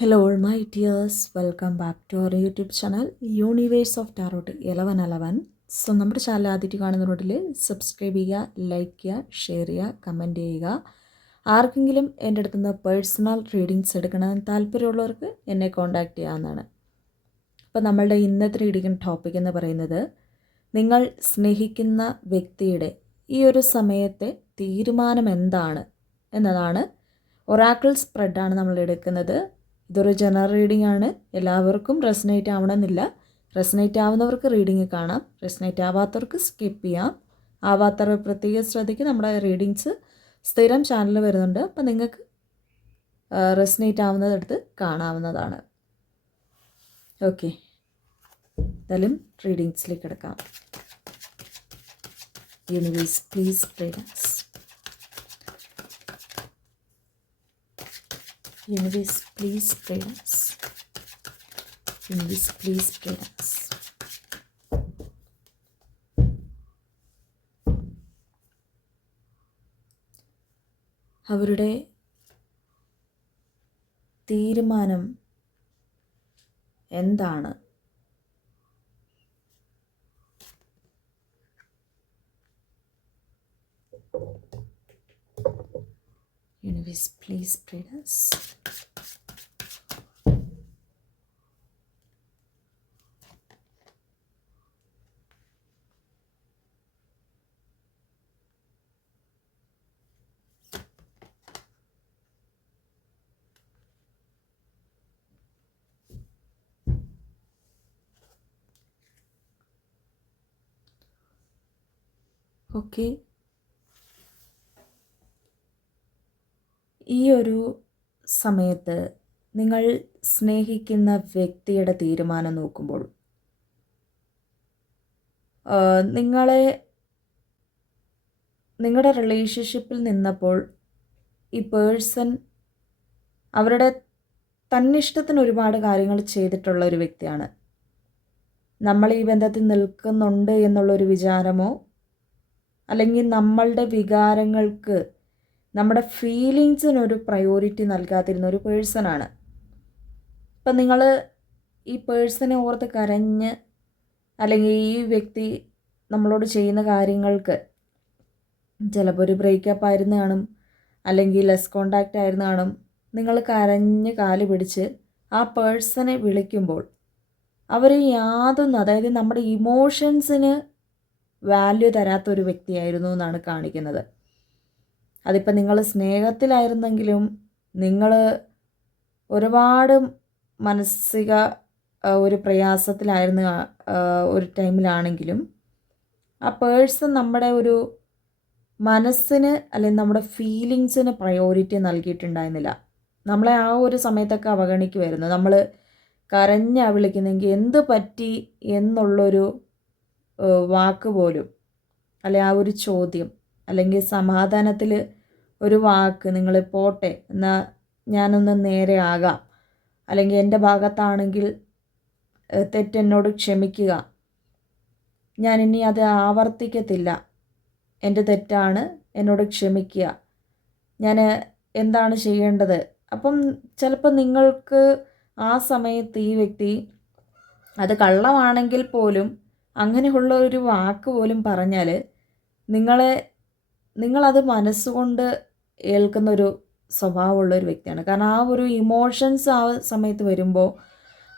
Hello, all my dears welcome back to our YouTube channel universe of tarot eleven eleven so നമ്മുടെ channel ആദ്യമായിട്ട് കാണുന്നവരോട്ടിൽ subscribe ചെയ്യുക like ചെയ്യുക share ചെയ്യുക comment ചെയ്യുക. ആർക്കെങ്കിലും എന്റെ അടുത്ത് നിന്ന് പേഴ്സണൽ റീഡിങ്സ് എടുക്കണമെന്ന് താല്പര്യമുള്ളവർക്ക് എന്നെ കോൺടാക്റ്റ് ചെയ്യാവുന്നതാണ്. അപ്പോൾ നമ്മളുടെ ഇന്നത്തെ റീഡിംഗ് ടോപ്പിക് എന്ന് പറയുന്നത് നിങ്ങൾ സ്നേഹിക്കുന്ന വ്യക്തിയുടെ ഈ ഒരു സമയത്തെ തീരുമാനം എന്താണ് എന്നതാണ്. ഒറാക്കിൾ സ്പ്രെഡാണ് നമ്മൾ എടുക്കുന്നത്. ഇതൊരു ജനറൽ റീഡിംഗ് ആണ്. എല്ലാവർക്കും റെസനേറ്റ് ആവണമെന്നില്ല. റെസനേറ്റ് ആവുന്നവർക്ക് റീഡിംഗ് കാണാം. റെസനേറ്റ് ആവാത്തവർക്ക് സ്കിപ്പ് ചെയ്യാം. ആവാത്തവർ പ്രത്യേകം ശ്രദ്ധിക്കുക. നമ്മുടെ റീഡിങ്സ് സ്ഥിരം ചാനലിൽ വരുന്നുണ്ട്. അപ്പം നിങ്ങൾക്ക് റെസനേറ്റ് ആവുന്നതെടുത്ത് കാണാവുന്നതാണ്. ഓക്കെ എന്തായാലും റീഡിങ്സിലേക്ക് എടുക്കാം universe please readings Pray us. Universe, please pray us. അവരുടെ തീരുമാനം എന്താണ് Universe, please pray us. Okay. ഈ ഒരു സമയത്ത് നിങ്ങൾ സ്നേഹിക്കുന്ന വ്യക്തിയുടെ തീരുമാനം നോക്കുമ്പോൾ നിങ്ങളെ നിങ്ങളുടെ റിലേഷൻഷിപ്പിൽ നിന്നപ്പോൾ ഈ പേഴ്സൺ അവരുടെ തന്നിഷ്ടത്തിന് ഒരുപാട് കാര്യങ്ങൾ ചെയ്തിട്ടുള്ള ഒരു വ്യക്തിയാണ്. നമ്മൾ ഈ ബന്ധത്തിൽ നിൽക്കുന്നുണ്ട് എന്നുള്ളൊരു വിചാരമോ? അല്ലെങ്കിൽ നമ്മളുടെ വികാരങ്ങൾക്ക് നമ്മുടെ ഫീലിങ്സിനൊരു പ്രയോറിറ്റി നൽകാതിരുന്ന ഒരു പേഴ്സണാണ് ഇപ്പം നിങ്ങൾ ഈ പേഴ്സണെ ഓർത്ത് കരഞ്ഞ് അല്ലെങ്കിൽ ഈ വ്യക്തി നമ്മളോട് ചെയ്യുന്ന കാര്യങ്ങൾക്ക് ചിലപ്പോൾ ഒരു ബ്രേക്കപ്പ് ആയിരുന്നു കാണും അല്ലെങ്കിൽ ലെസ് കോണ്ടാക്റ്റ് ആയിരുന്നു കാണും നിങ്ങൾ കരഞ്ഞ് കാൽ പിടിച്ച് ആ പേഴ്സണെ വിളിക്കുമ്പോൾ അവർ യാതൊന്നും അതായത് നമ്മുടെ ഇമോഷൻസിന് വാല്യൂ തരാത്ത ഒരു വ്യക്തിയായിരുന്നു എന്നാണ് കാണിക്കുന്നത്. അതിപ്പോൾ നിങ്ങൾ സ്നേഹത്തിലായിരുന്നെങ്കിലും നിങ്ങൾ ഒരുപാട് മാനസിക ഒരു പ്രയാസത്തിലായിരുന്ന ഒരു ടൈമിലാണെങ്കിലും ആ പേഴ്സൺ നമ്മുടെ ഒരു മനസ്സിന് അല്ലെങ്കിൽ നമ്മുടെ ഫീലിങ്സിന് പ്രയോറിറ്റി നൽകിയിട്ടുണ്ടായിരുന്നില്ല. നമ്മളെ ആ ഒരു സമയത്തൊക്കെ അവഗണിക്കുമായിരുന്നു നമ്മൾ കരഞ്ഞ വിളിക്കുന്നെങ്കിൽ എന്ത് പറ്റി എന്നുള്ളൊരു വാക്ക് പോലും അല്ലെ ആ ഒരു ചോദ്യം അല്ലെങ്കിൽ സമാധാനത്തിൽ ഒരു വാക്ക് നിങ്ങൾ പോട്ടെ എന്നാൽ ഞാനൊന്ന് നേരെ ആകാം. അല്ലെങ്കിൽ എന്റെ ഭാഗത്താണെങ്കിൽ തെറ്റെന്നോട് ക്ഷമിക്കുക. ഞാൻ ഇനി അത് ആവർത്തിക്കത്തില്ല. എന്റെ തെറ്റാണ് എന്നോട് ക്ഷമിക്കുക. ഞാൻ എന്താണ് ചെയ്യേണ്ടത്? അപ്പം ചിലപ്പോൾ നിങ്ങൾക്ക് ആ സമയത്ത് ഈ വ്യക്തി അത് കള്ളമാണെങ്കിൽ പോലും അങ്ങനെയുള്ള ഒരു വാക്ക് പോലും പറഞ്ഞാൽ നിങ്ങളെ നിങ്ങളത് മനസ്സുകൊണ്ട് ഏൽക്കുന്ന ഒരു സ്വഭാവമുള്ള ഒരു വ്യക്തിയാണ്. കാരണം ആ ഒരു ഇമോഷൻസ് ആ സമയത്ത് വരുമ്പോൾ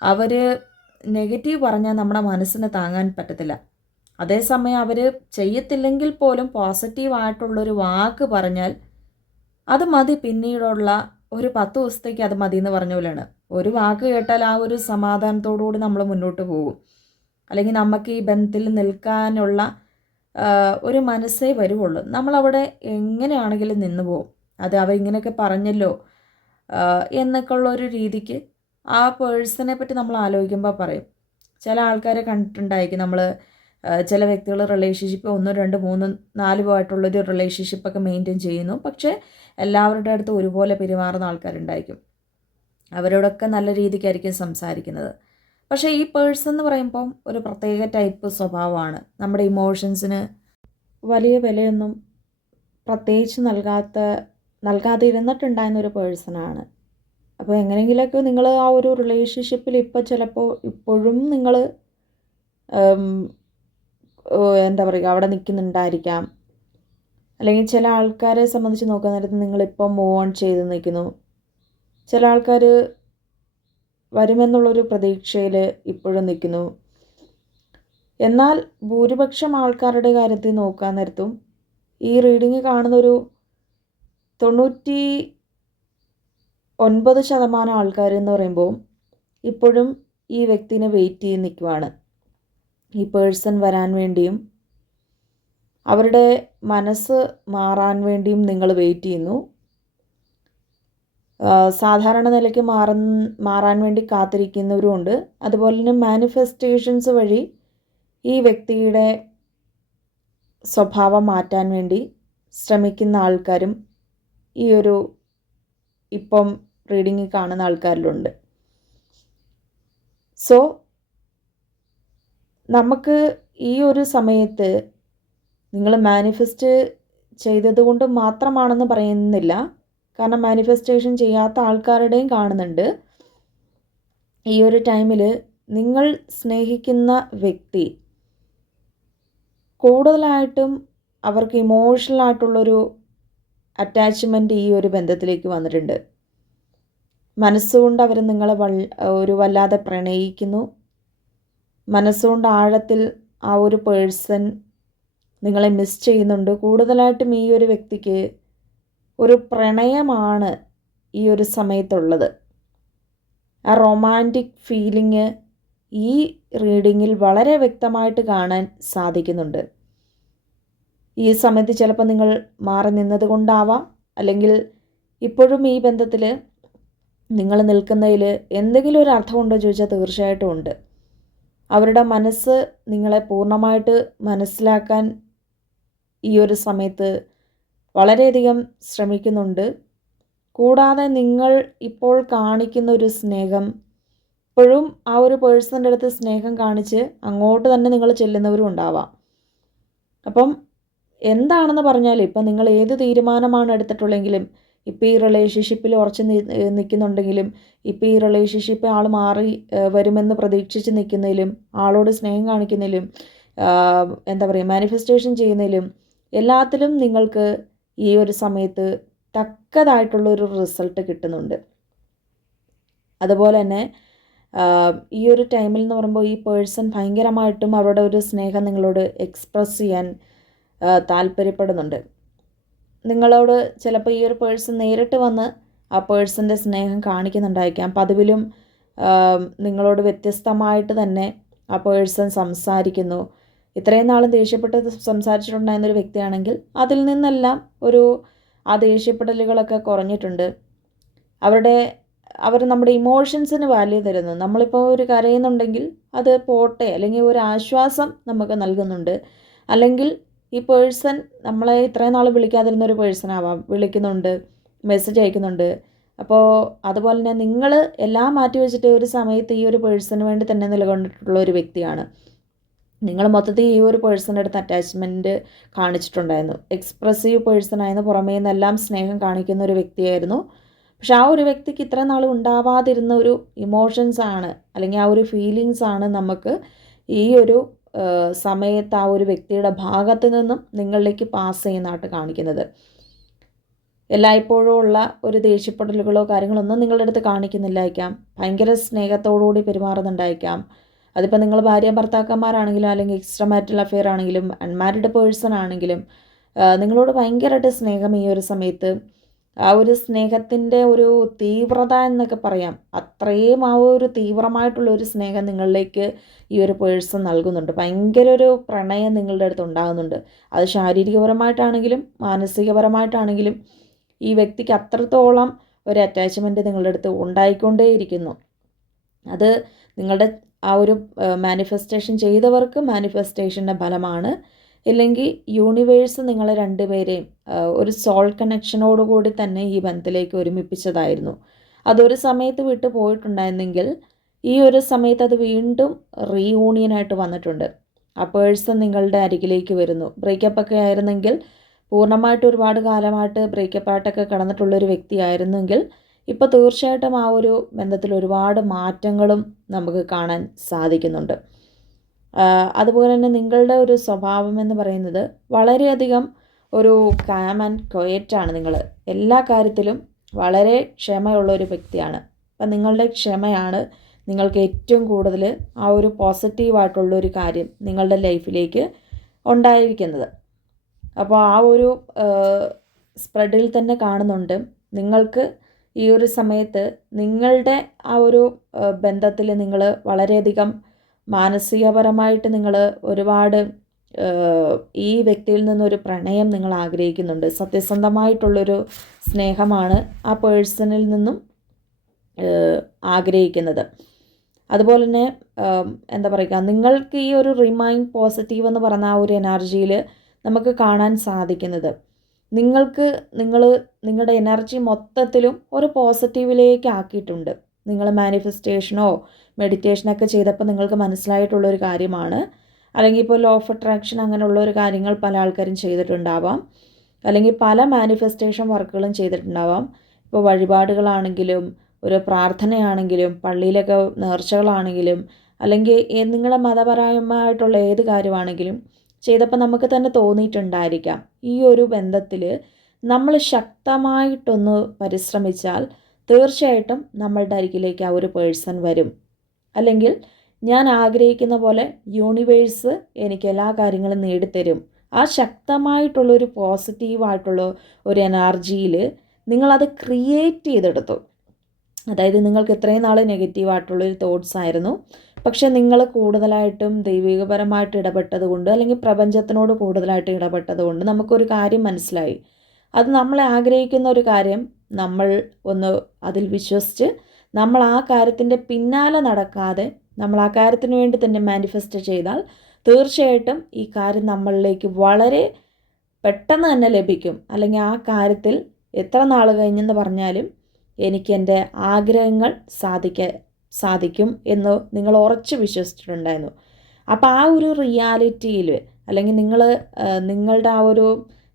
അവർ നെഗറ്റീവ് പറഞ്ഞാൽ നമ്മുടെ മനസ്സിന് താങ്ങാൻ പറ്റത്തില്ല. അതേസമയം അവർ ചെയ്യത്തില്ലെങ്കിൽ പോലും പോസിറ്റീവായിട്ടുള്ളൊരു വാക്ക് പറഞ്ഞാൽ അത് മതി പിന്നീടുള്ള ഒരു പത്ത് ദിവസത്തേക്ക് അത് മതി എന്ന് പറഞ്ഞ പോലെയാണ്. ഒരു വാക്ക് കേട്ടാൽ ആ ഒരു സമാധാനത്തോടുകൂടി നമ്മൾ മുന്നോട്ട് പോകും. അല്ലെങ്കിൽ നമുക്ക് ഈ ബന്ധത്തിൽ നിൽക്കാനുള്ള ഒരു മനസ്സേ വരുവുള്ളൂ. നമ്മളവിടെ എങ്ങനെയാണെങ്കിലും നിന്ന് പോകും. അത് അവരിങ്ങനെയൊക്കെ പറഞ്ഞല്ലോ. എന്നൊക്കെ ഉള്ള ഒരു രീതിക്ക് ആ പേഴ്സണെ പറ്റി നമ്മൾ ആലോചിക്കുമ്പോൾ പറയും. ചില ആൾക്കാരെ കണ്ടിട്ടുണ്ടായിരിക്കും നമ്മൾ ചില വ്യക്തികൾ റിലേഷൻഷിപ്പ് ഒന്ന് രണ്ട് മൂന്ന് നാല് പോയിട്ടുള്ളൊരു റിലേഷൻഷിപ്പൊക്കെ മെയിന്റെയിൻ ചെയ്യുന്നു. പക്ഷേ എല്ലാവരുടെ അടുത്ത് ഒരുപോലെ പെരുമാറുന്ന ആൾക്കാരുണ്ടായിരിക്കും. അവരോടൊക്കെ നല്ല രീതിക്കായിരിക്കും സംസാരിക്കുന്നത്. പക്ഷേ ഈ പേഴ്സൺ എന്ന് പറയുമ്പോൾ ഒരു പ്രത്യേക ടൈപ്പ് സ്വഭാവമാണ്. നമ്മുടെ ഇമോഷൻസിന് വലിയ വിലയൊന്നും പ്രത്യേകിച്ച് നൽകാത്ത നൽകാതെ ഇരുന്നിട്ടുണ്ടായിരുന്ന ഒരു പേഴ്സണാണ് അപ്പോൾ എങ്ങനെയെങ്കിലുമൊക്കെ നിങ്ങൾ ആ ഒരു റിലേഷൻഷിപ്പിൽ ഇപ്പോൾ ചിലപ്പോൾ ഇപ്പോഴും നിങ്ങൾ എന്താ പറയുക അവിടെ നിൽക്കുന്നുണ്ടായിരിക്കാം. അല്ലെങ്കിൽ ചില ആൾക്കാരെ സംബന്ധിച്ച് നോക്കാൻ നേരത്ത് നിങ്ങളിപ്പോൾ മൂവ് ഓൺ ചെയ്ത് നിൽക്കുന്നു. ചില ആൾക്കാർ വരുമെന്നുള്ളൊരു പ്രതീക്ഷയിൽ ഇപ്പോഴും നിൽക്കുന്നു. എന്നാൽ ഭൂരിപക്ഷം ആൾക്കാരുടെ കാര്യത്തിൽ നോക്കാൻ നേരത്തും ഈ റീഡിങ് കാണുന്നൊരു തൊണ്ണൂറ്റി ഒൻപത് ശതമാനം ആൾക്കാർ എന്ന് പറയുമ്പോൾ ഇപ്പോഴും ഈ വ്യക്തിനെ വെയിറ്റ് ചെയ്ത് നിൽക്കുവാണ്. ഈ പേഴ്സൺ വരാൻ വേണ്ടിയും അവരുടെ മനസ്സ് മാറാൻ വേണ്ടിയും നിങ്ങൾ വെയിറ്റ് ചെയ്യുന്നു. സാധാരണ നിലയ്ക്ക് മാറ മാറാൻ വേണ്ടി കാത്തിരിക്കുന്നവരുമുണ്ട് അതുപോലെ തന്നെ മാനിഫെസ്റ്റേഷൻസ് വഴി ഈ വ്യക്തിയുടെ സ്വഭാവം മാറ്റാൻ വേണ്ടി ശ്രമിക്കുന്ന ആൾക്കാരും ഈ ഒരു ഇപ്പം റീഡിങ് കാണുന്ന ആൾക്കാരിലുണ്ട്. സോ നമുക്ക് ഈ ഒരു സമയത്ത് നിങ്ങൾ മാനിഫെസ്റ്റ് ചെയ്തതുകൊണ്ട് മാത്രമാണെന്ന് പറയുന്നില്ല. കാരണം മാനിഫെസ്റ്റേഷൻ ചെയ്യാത്ത ആൾക്കാരുടെയും കാണുന്നുണ്ട്. ഈ ഒരു ടൈമിൽ നിങ്ങൾ സ്നേഹിക്കുന്ന വ്യക്തി കൂടുതലായിട്ടും അവർക്ക് ഇമോഷണൽ ആയിട്ടുള്ളൊരു അറ്റാച്ച്മെന്റ് ഈ ഒരു ബന്ധത്തിലേക്ക് വന്നിട്ടുണ്ട്. മനസ്സുകൊണ്ട് അവർ നിങ്ങളെ ഒരു വല്ലാതെ പ്രണയിക്കുന്നു. മനസ്സുകൊണ്ട് ആഴത്തിൽ ആ ഒരു പേഴ്സൺ നിങ്ങളെ മിസ് ചെയ്യുന്നുണ്ട്. കൂടുതലായിട്ടും ഈ ഒരു വ്യക്തിക്ക് ഒരു പ്രണയമാണ് ഈ ഒരു സമയത്തുള്ളത്. ആ റൊമാന്റിക് ഫീലിംഗ് ഈ റീഡിങ്ങിൽ വളരെ വ്യക്തമായിട്ട് കാണാൻ സാധിക്കുന്നുണ്ട്. ഈ സമയത്ത് ചിലപ്പോൾ നിങ്ങൾ മാറി നിന്നത് കൊണ്ടാവാം അല്ലെങ്കിൽ ഇപ്പോഴും ഈ ബന്ധത്തിൽ നിങ്ങൾ നിൽക്കുന്നതിൽ എന്തെങ്കിലും ഒരു അർത്ഥമുണ്ടോ ചോദിച്ചാൽ തീർച്ചയായിട്ടും ഉണ്ട്. അവരുടെ മനസ്സ് നിങ്ങളെ പൂർണമായിട്ട് മനസ്സിലാക്കാൻ ഈ ഒരു സമയത്ത് വളരെയധികം ശ്രമിക്കുന്നുണ്ട്. കൂടാതെ നിങ്ങൾ ഇപ്പോൾ കാണിക്കുന്ന ഒരു സ്നേഹം ഇപ്പോഴും ആ ഒരു പേഴ്സണിന്റെ അടുത്ത് സ്നേഹം കാണിച്ച് അങ്ങോട്ട് തന്നെ നിങ്ങൾ ചെല്ലുന്നവരും ഉണ്ടാവാം. അപ്പം എന്താണെന്ന് പറഞ്ഞാൽ ഇപ്പം നിങ്ങൾ ഏത് തീരുമാനമാണ് എടുത്തിട്ടുള്ളെങ്കിലും ഇപ്പം ഈ റിലേഷൻഷിപ്പിൽ ഉറച്ച് നിൽക്കുന്നുണ്ടെങ്കിലും ഇപ്പം ഈ റിലേഷൻഷിപ്പ് ആൾ മാറി വരുമെന്ന് പ്രതീക്ഷിച്ച് നിൽക്കുന്നതിലും ആളോട് സ്നേഹം കാണിക്കുന്നതിലും എന്താ പറയുക മാനിഫെസ്റ്റേഷൻ ചെയ്യുന്നതിലും എല്ലാത്തിലും നിങ്ങൾക്ക് ഈ ഒരു സമയത്ത് തക്കതായിട്ടുള്ള ഒരു റിസൾട്ട് കിട്ടുന്നുണ്ട്. അതുപോലെ തന്നെ ഈ ഒരു ടൈമിൽ എന്ന് പറയുമ്പോൾ ഈ പേഴ്സൺ ഭയങ്കരമായിട്ടും അവരുടെ ഒരു സ്നേഹം നിങ്ങളോട് എക്സ്പ്രസ് ചെയ്യാൻ താല്പര്യപ്പെടുന്നുണ്ട്. നിങ്ങളോട് ചിലപ്പോൾ ഈ ഒരു പേഴ്സൺ നേരിട്ട് വന്ന് ആ പേഴ്സന്റെ സ്നേഹം കാണിക്കുന്നുണ്ടായിരിക്കാം. പതിവിലും നിങ്ങളോട് വ്യത്യസ്തമായിട്ട് തന്നെ ആ പേഴ്സൺ സംസാരിക്കുന്നു. ഇത്രയും നാളും ദേഷ്യപ്പെട്ട് സംസാരിച്ചിട്ടുണ്ടായിരുന്നൊരു വ്യക്തിയാണെങ്കിൽ അതിൽ നിന്നെല്ലാം ഒരു ആ ദേഷ്യപ്പെടലുകളൊക്കെ കുറഞ്ഞിട്ടുണ്ട്. അവരുടെ അവർ നമ്മുടെ ഇമോഷൻസിന് വാല്യൂ തരുന്നു. നമ്മളിപ്പോൾ ഒരു കരയുന്നുണ്ടെങ്കിൽ അത് പോട്ടെ അല്ലെങ്കിൽ ഒരു ആശ്വാസം നമുക്ക് നൽകുന്നുണ്ട്. അല്ലെങ്കിൽ ഈ പേഴ്സൺ നമ്മളെ ഇത്രയും നാൾ വിളിക്കാതിരുന്ന ഒരു പേഴ്സൺ ആവാം വിളിക്കുന്നുണ്ട് മെസ്സേജ് അയക്കുന്നുണ്ട്. അപ്പോൾ അതുപോലെ തന്നെ നിങ്ങൾ എല്ലാം മാറ്റി വെച്ചിട്ട് ഒരു സമയത്ത് ഈ ഒരു പേഴ്സണിന് വേണ്ടി തന്നെ നിലകൊണ്ടിട്ടുള്ള ഒരു വ്യക്തിയാണ്. നിങ്ങൾ മൊത്തത്തിൽ ഈ ഒരു പേഴ്സണിന്റെ അടുത്ത് അറ്റാച്ച്മെന്റ് കാണിച്ചിട്ടുണ്ടായിരുന്നു. എക്സ്പ്രസീവ് പേഴ്സൺ ആയിരുന്നു പുറമേ നിന്നെല്ലാം സ്നേഹം കാണിക്കുന്ന ഒരു വ്യക്തിയായിരുന്നു. പക്ഷെ ആ ഒരു വ്യക്തിക്ക് ഇത്ര നാൾ ഉണ്ടാവാതിരുന്ന ഒരു ഇമോഷൻസ് ആണ് അല്ലെങ്കിൽ ആ ഒരു ഫീലിങ്സ് ആണ് നമുക്ക് ഈ ഒരു സമയത്ത് ആ ഒരു വ്യക്തിയുടെ ഭാഗത്തു നിന്നും നിങ്ങളിലേക്ക് പാസ് ചെയ്യുന്നതായിട്ട് കാണിക്കുന്നത്. എല്ലായ്പ്പോഴും ഉള്ള ഒരു ദേഷ്യപ്പെടലുകളോ കാര്യങ്ങളൊന്നും നിങ്ങളുടെ അടുത്ത് കാണിക്കുന്നില്ലായിരിക്കാം. ഭയങ്കര സ്നേഹത്തോടുകൂടി പെരുമാറുന്നുണ്ടായിരിക്കാം. അതിപ്പോൾ നിങ്ങൾ ഭാര്യ ഭർത്താക്കന്മാരാണെങ്കിലും അല്ലെങ്കിൽ എക്സ്ട്രാ മാരിറ്റൽ അഫെയർ ആണെങ്കിലും അൺമാരിഡ് പേഴ്സൺ ആണെങ്കിലും നിങ്ങളോട് ഭയങ്കരമായിട്ട് സ്നേഹം ഈ ഒരു സമയത്ത് ആ ഒരു സ്നേഹത്തിന്റെ ഒരു തീവ്രത എന്നൊക്കെ പറയാം. അത്രയും ആ ഒരു തീവ്രമായിട്ടുള്ള ഒരു സ്നേഹം നിങ്ങളിലേക്ക് ഈ ഒരു പേഴ്സൺ നൽകുന്നുണ്ട്. ഭയങ്കര ഒരു പ്രണയം നിങ്ങളുടെ അടുത്ത് ഉണ്ടാകുന്നുണ്ട്. അത് ശാരീരികപരമായിട്ടാണെങ്കിലും മാനസികപരമായിട്ടാണെങ്കിലും ഈ വ്യക്തിക്ക് അത്രത്തോളം ഒരു അറ്റാച്ച്മെന്റ് നിങ്ങളുടെ അടുത്ത് ഉണ്ടായിക്കൊണ്ടേയിരിക്കുന്നു. അത് നിങ്ങളുടെ ആ ഒരു മാനിഫെസ്റ്റേഷൻ ചെയ്തവർക്ക് മാനിഫെസ്റ്റേഷന്റെ ഫലമാണ്. ഇല്ലെങ്കിൽ യൂണിവേഴ്സ് നിങ്ങളെ രണ്ടുപേരെയും ഒരു സോൾ കണക്ഷനോടുകൂടി തന്നെ ഈ ബന്ധത്തിലേക്ക് ഒരുമിപ്പിച്ചതായിരുന്നു. അതൊരു സമയത്ത് വിട്ടു പോയിട്ടുണ്ടായിരുന്നെങ്കിൽ ഈ ഒരു സമയത്ത് അത് വീണ്ടും റീയൂണിയനായിട്ട് വന്നിട്ടുണ്ട്. ആ പേഴ്സൺ നിങ്ങളുടെ അരികിലേക്ക് വരുന്നു. ബ്രേക്കപ്പ് ഒക്കെ ആയിരുന്നെങ്കിൽ പൂർണമായിട്ട് ഒരുപാട് കാലമായിട്ട് ബ്രേക്കപ്പ് ആയിട്ടൊക്കെ കടന്നിട്ടുള്ളൊരു വ്യക്തിയായിരുന്നെങ്കിൽ ഇപ്പോൾ തീർച്ചയായിട്ടും ആ ഒരു ബന്ധത്തിൽ ഒരുപാട് മാറ്റങ്ങളും നമുക്ക് കാണാൻ സാധിക്കുന്നുണ്ട്. അതുപോലെ തന്നെ നിങ്ങളുടെ ഒരു സ്വഭാവം എന്ന് പറയുന്നത് വളരെയധികം ഒരു കാം ആൻഡ് ക്വയറ്റാണ് നിങ്ങൾ. എല്ലാ കാര്യത്തിലും വളരെ ക്ഷമയുള്ള ഒരു വ്യക്തിയാണ്. അപ്പം നിങ്ങളുടെ ക്ഷമയാണ് നിങ്ങൾക്ക് ഏറ്റവും കൂടുതൽ ആ ഒരു പോസിറ്റീവായിട്ടുള്ള ഒരു കാര്യം നിങ്ങളുടെ ലൈഫിലേക്ക് ഉണ്ടായിരിക്കുന്നത്. അപ്പോൾ ആ ഒരു സ്പ്രെഡിൽ തന്നെ കാണുന്നുണ്ട്. നിങ്ങൾക്ക് ഈ ഒരു സമയത്ത് നിങ്ങളുടെ ആ ഒരു ബന്ധത്തിൽ നിങ്ങൾ വളരെയധികം മാനസികപരമായിട്ട് നിങ്ങൾ ഒരുപാട് ഈ വ്യക്തിയിൽ നിന്നൊരു പ്രണയം നിങ്ങൾ ആഗ്രഹിക്കുന്നുണ്ട്. സത്യസന്ധമായിട്ടുള്ളൊരു സ്നേഹമാണ് ആ പേഴ്സണിൽ നിന്നും ആഗ്രഹിക്കുന്നത്. അതുപോലെ തന്നെ എന്താ പറയുക നിങ്ങൾക്ക് ഈ ഒരു റിമൈൻഡ് പോസിറ്റീവ് എന്ന് പറഞ്ഞ ആ ഒരു എനർജിയിൽ നമുക്ക് കാണാൻ സാധിക്കുന്നത്. നിങ്ങൾക്ക് നിങ്ങൾ നിങ്ങളുടെ എനർജി മൊത്തത്തിലും ഒരു പോസിറ്റീവിലേക്ക് ആക്കിയിട്ടുണ്ട്. നിങ്ങൾ മാനിഫെസ്റ്റേഷനോ മെഡിറ്റേഷനൊക്കെ ചെയ്തപ്പോൾ നിങ്ങൾക്ക് മനസ്സിലായിട്ടുള്ളൊരു കാര്യമാണ്. അല്ലെങ്കിൽ ഇപ്പോൾ ലോ ഓഫ് അട്രാക്ഷൻ അങ്ങനെയുള്ള ഒരു കാര്യങ്ങൾ പല ആൾക്കാരും ചെയ്തിട്ടുണ്ടാവാം. അല്ലെങ്കിൽ പല മാനിഫെസ്റ്റേഷൻ വർക്കുകളും ചെയ്തിട്ടുണ്ടാവാം. ഇപ്പോൾ വഴിപാടുകളാണെങ്കിലും ഒരു പ്രാർത്ഥനയാണെങ്കിലും പള്ളിയിലൊക്കെ നേർച്ചകളാണെങ്കിലും അല്ലെങ്കിൽ നിങ്ങളുടെ മതപരമായിട്ടുള്ള ഏത് കാര്യമാണെങ്കിലും ചെയ്തപ്പോൾ നമുക്ക് തന്നെ തോന്നിയിട്ടുണ്ടായിരിക്കാം. ഈ ഒരു ബന്ധത്തിൽ നമ്മൾ ശക്തമായിട്ടൊന്ന് പരിശ്രമിച്ചാൽ തീർച്ചയായിട്ടും നമ്മളുടെ അരികിലേക്ക് ആ ഒരു പേഴ്സൺ വരും. അല്ലെങ്കിൽ ഞാൻ ആഗ്രഹിക്കുന്ന പോലെ യൂണിവേഴ്സ് എനിക്ക് എല്ലാ കാര്യങ്ങളും നേടിത്തരും. ആ ശക്തമായിട്ടുള്ളൊരു പോസിറ്റീവായിട്ടുള്ള ഒരു എനർജിയിൽ നിങ്ങളത് ക്രിയേറ്റ് ചെയ്തെടുത്തു. അതായത് നിങ്ങൾക്ക് ഇത്രയും നാൾ നെഗറ്റീവായിട്ടുള്ളൊരു തോട്ട്സ് ആയിരുന്നു. പക്ഷെ നിങ്ങൾ കൂടുതലായിട്ടും ദൈവികപരമായിട്ട് ഇടപെട്ടത് കൊണ്ട് അല്ലെങ്കിൽ പ്രപഞ്ചത്തിനോട് കൂടുതലായിട്ട് ഇടപെട്ടത് കൊണ്ട് നമുക്കൊരു കാര്യം മനസ്സിലായി. അത് നമ്മൾ ആഗ്രഹിക്കുന്ന ഒരു കാര്യം നമ്മൾ ഒന്ന് അതിൽ വിശ്വസിച്ച് നമ്മൾ ആ കാര്യത്തിന്റെ പിന്നാലെ നടക്കാതെ നമ്മൾ ആ കാര്യത്തിന് വേണ്ടി തന്നെ മാനിഫെസ്റ്റ് ചെയ്താൽ തീർച്ചയായിട്ടും ഈ കാര്യം നമ്മളിലേക്ക് വളരെ പെട്ടെന്ന് തന്നെ ലഭിക്കും. അല്ലെങ്കിൽ ആ കാര്യത്തിൽ എത്ര നാൾ കഴിഞ്ഞെന്ന് പറഞ്ഞാലും എനിക്ക് എന്റെ ആഗ്രഹങ്ങൾ സാധിക്ക സാധിക്കും എന്ന് നിങ്ങൾ ഉറച്ച് വിശ്വസിച്ചിട്ടുണ്ടായിരുന്നു. അപ്പോൾ ആ ഒരു റിയാലിറ്റിയിൽ അല്ലെങ്കിൽ നിങ്ങൾ നിങ്ങളുടെ ആ ഒരു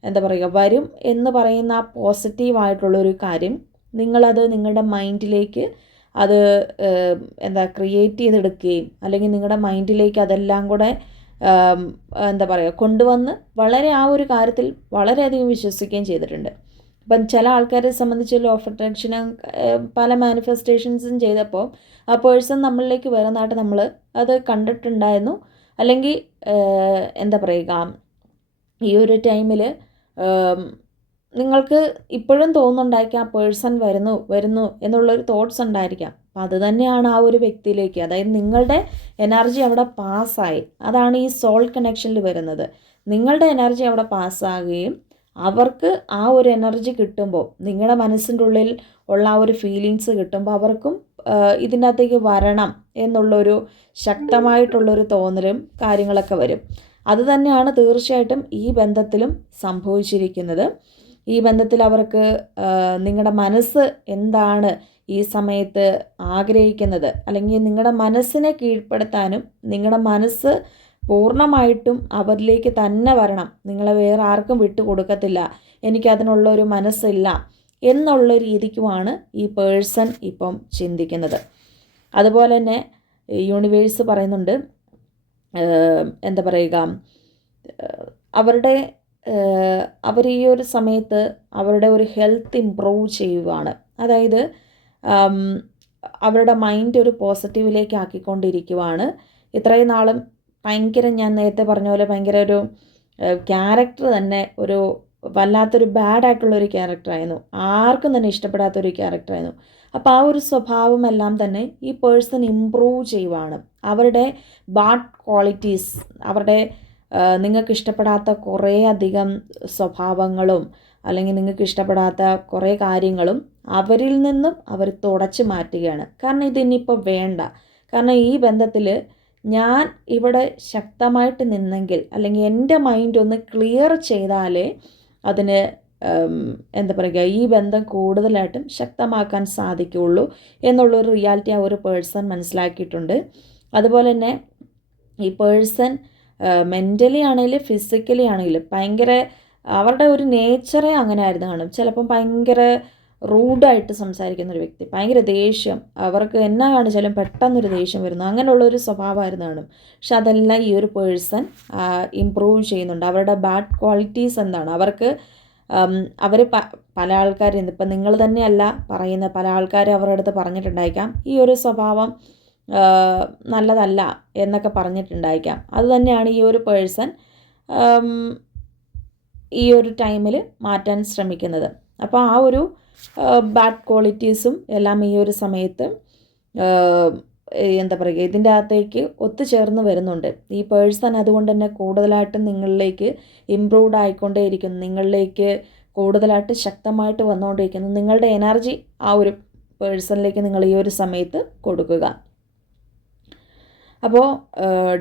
എന്താ പറയുക വരും എന്ന് പറയുന്ന ആ പോസിറ്റീവായിട്ടുള്ളൊരു കാര്യം നിങ്ങളത് നിങ്ങളുടെ മൈൻഡിലേക്ക് അത് എന്താ ക്രിയേറ്റ് ചെയ്തെടുക്കുകയും അല്ലെങ്കിൽ നിങ്ങളുടെ മൈൻഡിലേക്ക് അതെല്ലാം കൂടെ എന്താ പറയുക കൊണ്ടുവന്ന് വളരെ ആ ഒരു കാര്യത്തിൽ വളരെയധികം വിശ്വസിക്കുകയും ചെയ്തിട്ടുണ്ട്. അപ്പം ചില ആൾക്കാരെ സംബന്ധിച്ച് ലോ ഓഫ് അട്രാക്ഷന് പല മാനിഫെസ്റ്റേഷൻസും ചെയ്തപ്പോൾ ആ പേഴ്സൺ നമ്മളിലേക്ക് വരുന്നതായിട്ട് നമ്മൾ അത് കണ്ടിട്ടുണ്ടായിരുന്നു. അല്ലെങ്കിൽ എന്താ പറയുക ഈ ഒരു ടൈമിൽ നിങ്ങൾക്ക് ഇപ്പോഴും തോന്നുന്നുണ്ടായിരിക്കാം ആ പേഴ്സൺ വരുന്നു വരുന്നു എന്നുള്ളൊരു തോട്ട്സ് ഉണ്ടായിരിക്കാം. അപ്പം അത് തന്നെയാണ് ആ ഒരു വ്യക്തിയിലേക്ക് അതായത് നിങ്ങളുടെ എനർജി അവിടെ പാസ്സായി അതാണ് ഈ സോൾ കണക്ഷനിൽ വരുന്നത്. നിങ്ങളുടെ എനർജി അവിടെ പാസ്സാകുകയും അവർക്ക് ആ ഒരു എനർജി കിട്ടുമ്പോൾ നിങ്ങളുടെ മനസ്സിന്റെ ഉള്ളിൽ ഉള്ള ആ ഒരു ഫീലിങ്സ് കിട്ടുമ്പോൾ അവർക്കും ഇതിന്റെ അകത്തേക്ക് വരണം എന്നുള്ളൊരു ശക്തമായിട്ടുള്ളൊരു തോന്നലും കാര്യങ്ങളൊക്കെ വരും. അതുതന്നെയാണ് തീർച്ചയായിട്ടും ഈ ബന്ധത്തിലും സംഭവിച്ചിരിക്കുന്നത്. ഈ ബന്ധത്തിൽ അവർക്ക് നിങ്ങളുടെ മനസ്സ് എന്താണ് ഈ സമയത്ത് ആഗ്രഹിക്കുന്നത്? അല്ലെങ്കിൽ നിങ്ങളുടെ മനസ്സിനെ കീഴ്പ്പെടുത്താനും നിങ്ങളുടെ മനസ്സ് പൂർണമായിട്ടും അവരിലേക്ക് തന്നെ വരണം. നിങ്ങളെ വേറെ ആർക്കും വിട്ടു കൊടുക്കത്തില്ല. എനിക്കതിനുള്ള ഒരു മനസ്സില്ല എന്നുള്ള രീതിക്കുമാണ് ഈ പേഴ്സൺ ഇപ്പം ചിന്തിക്കുന്നത്. അതുപോലെ തന്നെ യൂണിവേഴ്സ് പറയുന്നുണ്ട് എന്താ പറയുക അവരുടെ അവർ ഈ ഒരു സമയത്ത് അവരുടെ ഒരു ഹെൽത്ത് ഇമ്പ്രൂവ് ചെയ്യുവാണ്. അതായത് അവരുടെ മൈൻഡ് ഒരു പോസിറ്റീവിലേക്ക് ആക്കിക്കൊണ്ടിരിക്കുവാണ്. ഇത്രയും നാളും ഭയങ്കര ഞാൻ നേരത്തെ പറഞ്ഞ പോലെ ഭയങ്കര ഒരു ക്യാരക്ടർ തന്നെ ഒരു വല്ലാത്തൊരു ബാഡായിട്ടുള്ളൊരു ക്യാരക്ടറായിരുന്നു ആർക്കും തന്നെ ഇഷ്ടപ്പെടാത്തൊരു ക്യാരക്ടറായിരുന്നു അപ്പോൾ ആ ഒരു സ്വഭാവമെല്ലാം തന്നെ ഈ പേഴ്സൺ ഇമ്പ്രൂവ് ചെയ്യുവാണ്. അവരുടെ ബാഡ് ക്വാളിറ്റീസ് അവരുടെ നിങ്ങൾക്ക് ഇഷ്ടപ്പെടാത്ത കുറേ അധികം സ്വഭാവങ്ങളും അല്ലെങ്കിൽ നിങ്ങൾക്ക് ഇഷ്ടപ്പെടാത്ത കുറേ കാര്യങ്ങളും അവരിൽ നിന്നും അവർ തുടച്ചു മാറ്റുകയാണ്. കാരണം ഇതിനിപ്പോൾ വേണ്ട. കാരണം ഈ ബന്ധത്തിൽ ഞാൻ ഇവിടെ ശക്തമായിട്ട് നിന്നെങ്കിൽ അല്ലെങ്കിൽ എന്റെ മൈൻഡ് ഒന്ന് ക്ലിയർ ചെയ്താലേ അതിന് എന്താ പറയുക ഈ ബന്ധം കൂടുതലായിട്ടും ശക്തമാക്കാൻ സാധിക്കുകയുള്ളൂ എന്നുള്ളൊരു റിയാലിറ്റി ആ ഒരു പേഴ്സൺ മനസ്സിലാക്കിയിട്ടുണ്ട്. അതുപോലെ തന്നെ ഈ പേഴ്സൺ മെന്റലി ആണെങ്കിലും ഫിസിക്കലി ആണെങ്കിലും ഭയങ്കര അവരുടെ ഒരു നേച്ചറെ അങ്ങനെ ആയിരുന്നു കാണും. ചിലപ്പം ഭയങ്കര റൂഡായിട്ട് സംസാരിക്കുന്ന ഒരു വ്യക്തി ഭയങ്കര ദേഷ്യം അവർക്ക് എന്നാ കാണിച്ചാലും പെട്ടെന്നൊരു ദേഷ്യം വരുന്നു. അങ്ങനെയുള്ള ഒരു സ്വഭാവമായിരുന്നു കാണും. പക്ഷെ അതെല്ലാം ഈ ഒരു പേഴ്സൺ ഇമ്പ്രൂവ് ചെയ്യുന്നുണ്ട്. അവരുടെ ബാഡ് ക്വാളിറ്റീസ് എന്താണ്? അവർക്ക് അവർ പല ആൾക്കാരും ഇപ്പം നിങ്ങൾ തന്നെയല്ല പറയുന്ന പല ആൾക്കാരും അവരുടെ അടുത്ത് പറഞ്ഞിട്ടുണ്ടായിരിക്കാം. ഈ ഒരു സ്വഭാവം നല്ലതല്ല എന്നൊക്കെ പറഞ്ഞിട്ടുണ്ടായിരിക്കാം. അത് തന്നെയാണ് ഈ ഒരു പേഴ്സൺ ഈ ഒരു ടൈമിൽ മാറ്റാൻ ശ്രമിക്കുന്നത്. അപ്പോൾ ആ ഒരു ബാഡ് ക്വാളിറ്റീസും എല്ലാം ഈ ഒരു സമയത്ത് എന്താ പറയുക ഇതിന്റെ അകത്തേക്ക് ഒത്തുചേർന്ന് വരുന്നുണ്ട്. ഈ പേഴ്സൺ അതുകൊണ്ട് തന്നെ കൂടുതലായിട്ട് നിങ്ങളിലേക്ക് ഇമ്പ്രൂവ്ഡ് ആയിക്കൊണ്ടേയിരിക്കുന്നു. നിങ്ങളിലേക്ക് കൂടുതലായിട്ട് ശക്തമായിട്ട് വന്നുകൊണ്ടിരിക്കുന്നു നിങ്ങളുടെ എനർജി ആ ഒരു പേഴ്സണിലേക്ക് നിങ്ങൾ ഈ ഒരു സമയത്ത് കൊടുക്കുക. അപ്പോൾ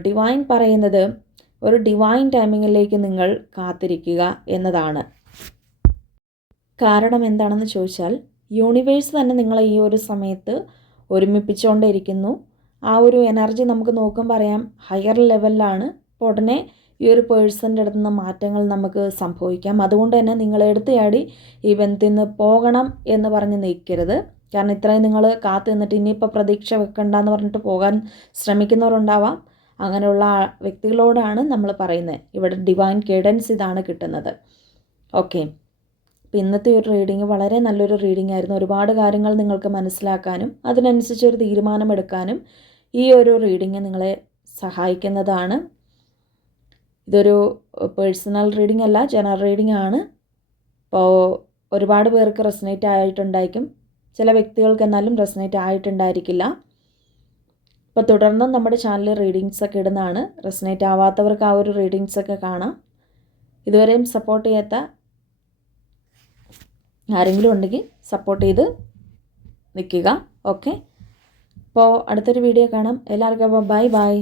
ഡിവൈൻ പറയുന്നത് ഒരു ഡിവൈൻ ടൈമിങ്ങിലേക്ക് നിങ്ങൾ കാത്തിരിക്കുക എന്നതാണ്. കാരണം എന്താണെന്ന് ചോദിച്ചാൽ യൂണിവേഴ്സ് തന്നെ നിങ്ങളെ ഈ ഒരു സമയത്ത് ഒരുമിപ്പിച്ചുകൊണ്ടേയിരിക്കുന്നു ആ ഒരു എനർജി നമുക്ക് നോക്കുമ്പോൾ പറയാം ഹയർ ലെവലിലാണ് അപ്പോൾ ഉടനെ ഈ ഒരു പേഴ്സന്റെ അടുത്ത് നിന്ന് മാറ്റങ്ങൾ നമുക്ക് സംഭവിക്കാം. അതുകൊണ്ട് തന്നെ നിങ്ങൾ എടുത്തയാടി ഈ ബന്ധത്തിൽ നിന്ന് പോകണം എന്ന് പറഞ്ഞ് നിൽക്കരുത്. കാരണം ഇത്രയും നിങ്ങൾ കാത്തു നിന്നിട്ട് ഇനിയിപ്പോൾ പ്രതീക്ഷ വെക്കണ്ട എന്ന് പറഞ്ഞിട്ട് പോകാൻ ശ്രമിക്കുന്നവരുണ്ടാവാം. അങ്ങനെയുള്ള വ്യക്തികളോടാണ് നമ്മൾ പറയുന്നത്. ഇവിടെ ഡിവൈൻ കേഡൻസ് ഇതാണ് കിട്ടുന്നത്. ഓക്കെ അപ്പോൾ ഇന്നത്തെ ഒരു റീഡിങ് വളരെ നല്ലൊരു റീഡിംഗ് ആയിരുന്നു. ഒരുപാട് കാര്യങ്ങൾ നിങ്ങൾക്ക് മനസ്സിലാക്കാനും അതിനനുസരിച്ച് ഒരു തീരുമാനമെടുക്കാനും ഈ ഒരു റീഡിങ് നിങ്ങളെ സഹായിക്കുന്നതാണ്. ഇതൊരു പേഴ്സണൽ റീഡിംഗ് അല്ല ജനറൽ റീഡിംഗ് ആണ്. അപ്പോൾ ഒരുപാട് പേർക്ക് റെസനേറ്റ് ആയിട്ടുണ്ടായിരിക്കും. ചില വ്യക്തികൾക്ക് എന്നാലും റെസനേറ്റ് ആയിട്ടുണ്ടായിരിക്കില്ല. അപ്പോൾ തുടർന്നും നമ്മുടെ ചാനലിൽ റീഡിങ്സ് ഒക്കെ ഇടുന്നതാണ്. റെസനേറ്റ് ആവാത്തവർക്ക് ആ ഒരു റീഡിങ്സ് ഒക്കെ കാണാം. ഇതുവരെയും സപ്പോർട്ട് ചെയ്യാത്ത ആരെങ്കിലും ഉണ്ടെങ്കിൽ സപ്പോർട്ട് ചെയ്ത് നിൽക്കുക. ഓക്കെ അപ്പോൾ അടുത്തൊരു വീഡിയോ കാണാം. എല്ലാവർക്കും അപ്പോൾ ബൈ ബൈ